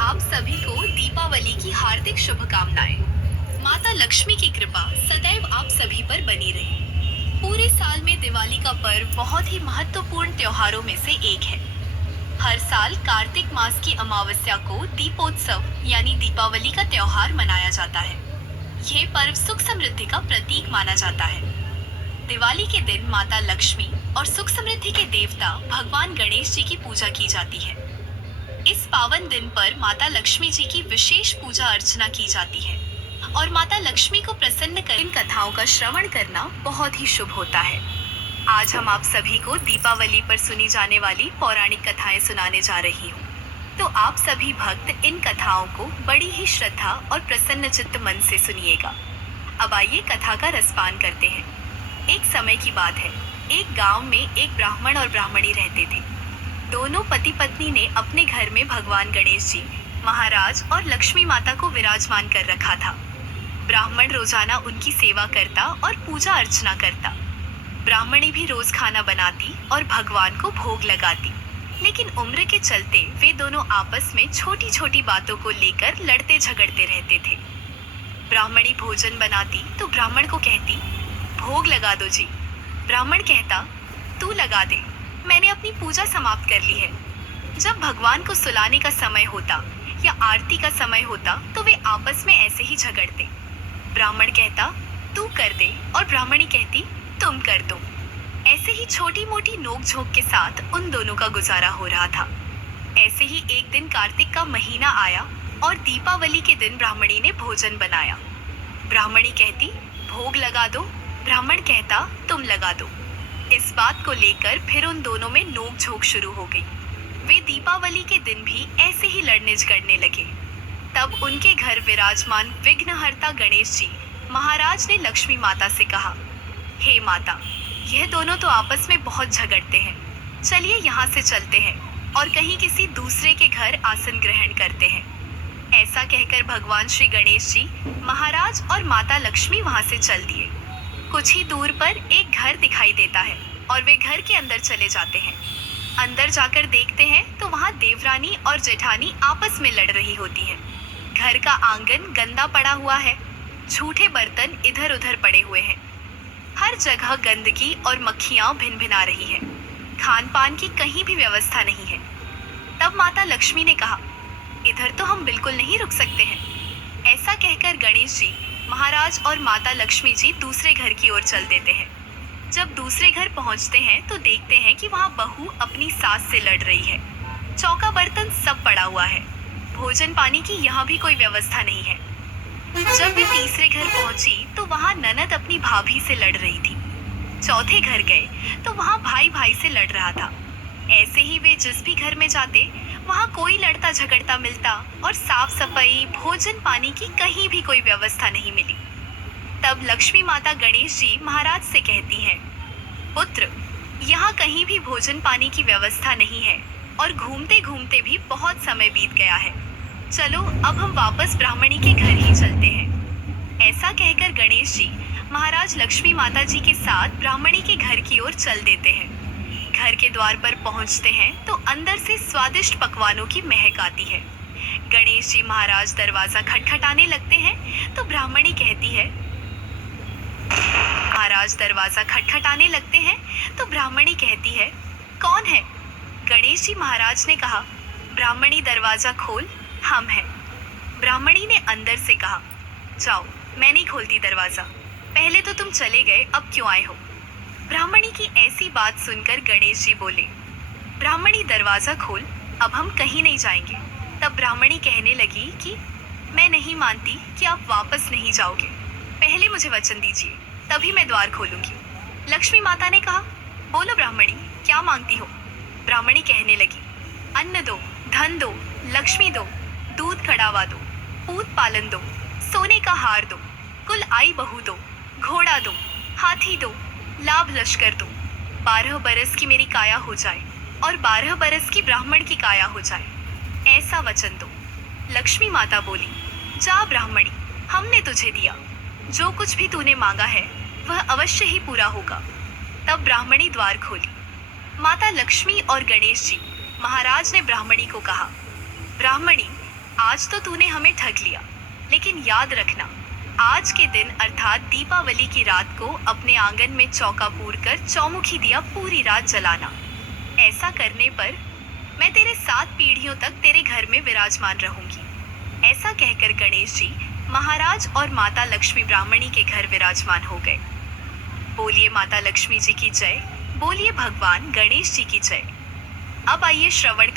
आप सभी को दीपावली की हार्दिक शुभकामनाएं। माता लक्ष्मी की कृपा सदैव आप सभी पर बनी रहे। पूरे साल में दिवाली का पर्व बहुत ही महत्वपूर्ण त्योहारों में से एक है। हर साल कार्तिक मास की अमावस्या को दीपोत्सव यानी दीपावली का त्योहार मनाया जाता है। ये पर्व सुख समृद्धि का प्रतीक माना जाता है। दिवाली के दिन माता लक्ष्मी और सुख समृद्धि के देवता भगवान गणेश जी की पूजा की जाती है। इस पावन दिन पर माता लक्ष्मी जी की विशेष पूजा अर्चना की जाती है और माता लक्ष्मी को प्रसन्न कर इन कथाओं का श्रवण करना बहुत ही शुभ होता है। आज हम आप सभी को दीपावली पर सुनी जाने वाली पौराणिक कथाएं सुनाने जा रही हूँ। तो आप सभी भक्त इन कथाओं को बड़ी ही श्रद्धा और प्रसन्न चित्त मन से सुनिएगा। अब आइए कथा का रसपान करते हैं। एक समय की बात है। एक गांव में एक ब्राह्मण और ब्राह्मणी रहते थे। दोनों पति पत्नी ने अपने घर में भगवान गणेश जी, महाराज और लक्ष्मी माता को विराजमान कर रखा था। ब्राह्मण रोजाना उनकी सेवा करता और पूजा अर्चना करता। ब्राह्मणी भी रोज खाना बनाती और भगवान को भोग लगाती। लेकिन उम्र के चलते वे दोनों आपस में छोटी छोटी बातों को लेकर लड़ते झगड़ते रहते थे। ब्राह्मणी भोजन बनाती तो ब्राह्मण को कहती, भोग लगा दो जी। ब्राह्मण कहता, तू लगा दे, मैंने अपनी पूजा समाप्त कर ली है। जब भगवान को सुलाने का समय होता या आरती का समय होता तो वे आपस में ऐसे ही झगड़ते। ब्राह्मण कहता, तू कर दे, और ब्राह्मणी कहती, तुम कर दो। ऐसे ही छोटी मोटी नोक-झोंक के साथ उन दोनों का गुजारा हो रहा था। ऐसे ही एक दिन कार्तिक का महीना आया और दीपावली के दिन ब्राह्मणी ने भोजन बनाया। ब्राह्मणी कहती, भोग लगा दो। ब्राह्मण कहता, तुम लगा दो। इस बात को लेकर फिर उन दोनों में नोक झोंक शुरू हो गई। वे दीपावली के दिन भी ऐसे ही लड़ने झगड़ने लगे। तब उनके घर विराजमान विघ्नहर्ता गणेश जी महाराज ने लक्ष्मी माता से कहा, हे माता, यह दोनों तो आपस में बहुत झगड़ते हैं। चलिए यहाँ से चलते हैं और कहीं किसी दूसरे के घर आसन ग्रहण करते हैं। ऐसा कहकर भगवान श्री गणेश जी, महाराज और माता लक्ष्मी वहां से चल दिए। कुछ ही दूर पर एक घर दिखाई देता है और वे घर के अंदर चले जाते हैं। अंदर जाकर देखते हैं तो वहां देवरानी और जेठानी आपस में लड़ रही होती हैं। घर का आंगन गंदा पड़ा हुआ है। झूठे बर्तन इधर उधर पड़े हुए हैं। हर जगह गंदगी और मक्खियां भिनभिना रही हैं। खान पान की कहीं भी व्यवस्था नहीं है। तब माता लक्ष्मी ने कहा, इधर तो हम बिल्कुल नहीं रुक सकते हैं। ऐसा कहकर गणेश जी, महाराज और माता लक्ष्मी जी दूसरे घर की ओर चल देते हैं। जब दूसरे घर पहुंचते हैं तो देखते हैं कि वहां बहू अपनी सास से लड़ रही है। चौका बर्तन सब पड़ा हुआ है। भोजन पानी की यहाँ भी कोई व्यवस्था नहीं है। जब वे तीसरे घर पहुंची तो वहां ननद अपनी भाभी से लड़ रही थी। चौथे घर गए तो वहां भाई भाई से लड़ रहा था। ऐसे ही वे जिस भी घर में जाते वहां कोई लड़ता झगड़ता मिलता और साफ सफाई भोजन पानी की कहीं भी कोई व्यवस्था नहीं मिली। तब लक्ष्मी माता गणेश जी महाराज से कहती हैं, पुत्र, यहाँ कहीं भी भोजन पानी की व्यवस्था नहीं है और घूमते घूमते भी बहुत समय बीत गया है। चलो अब हम वापस ब्राह्मणी के घर ही चलते हैं। ऐसा कहकर गणेश जी महाराज लक्ष्मी माता जी के साथ ब्राह्मणी के घर की ओर चल देते हैं। घर के द्वार पर पहुंचते हैं तो अंदर से स्वादिष्ट पकवानों की महक आती है। गणेश जी महाराज दरवाजा खटखटाने लगते हैं तो ब्राह्मणी कहती है, महाराज दरवाजा खटखटाने लगते हैं तो ब्राह्मणी कहती है, कौन है? गणेश जी महाराज ने कहा, ब्राह्मणी दरवाजा खोल, हम हैं। ब्राह्मणी ने अंदर से कहा, जाओ, मैं नहीं खोलती दरवाजा। पहले तो तुम चले गए, अब क्यों आए हो? ब्राह्मणी की ऐसी बात सुनकर गणेश जी बोले, ब्राह्मणी दरवाजा खोल, अब हम कहीं नहीं जाएंगे। तब ब्राह्मणी कहने लगी कि मैं नहीं मानती कि आप वापस नहीं जाओगे। पहले मुझे वचन दीजिए, तभी मैं द्वार खोलूंगी। लक्ष्मी माता ने कहा, बोलो ब्राह्मणी, क्या मांगती हो? ब्राह्मणी कहने लगी, अन्न दो, धन दो, लक्ष्मी दो, दूध कड़ावा दो, पूत पालन दो, सोने का हार दो, कुल आई बहू दो, घोड़ा दो, हाथी दो, लाभ लश्कर दो। 12 बरस की मेरी काया हो जाए और 12 बरस की ब्राह्मण की काया हो जाए, ऐसा वचन दो। लक्ष्मी माता बोली, जा ब्राह्मणी, हमने तुझे दिया, जो कुछ भी तूने मांगा है वह अवश्य ही पूरा होगा। तब ब्राह्मणी द्वार खोली। माता लक्ष्मी और गणेश जी महाराज ने ब्राह्मणी को कहा, ब्राह्मणी, आज तो तूने हमें ठग लिया, लेकिन याद रखना, आज के दिन अर्थात दीपावली की रात को अपने आंगन में चौका पूर कर चौमुखी दिया पूरी रात जलाना। ऐसा करने पर मैं तेरे 7 पीढ़ियों तक तेरे घर में विराजमान रहूंगी। ऐसा कहकर गणेश जी महाराज और माता लक्ष्मी ब्राह्मणी के घर विराजमान हो गए। बोलिए माता लक्ष्मी जी की जय, बोलिए भगवान गणेश जी की जय। अब आइए श्रवण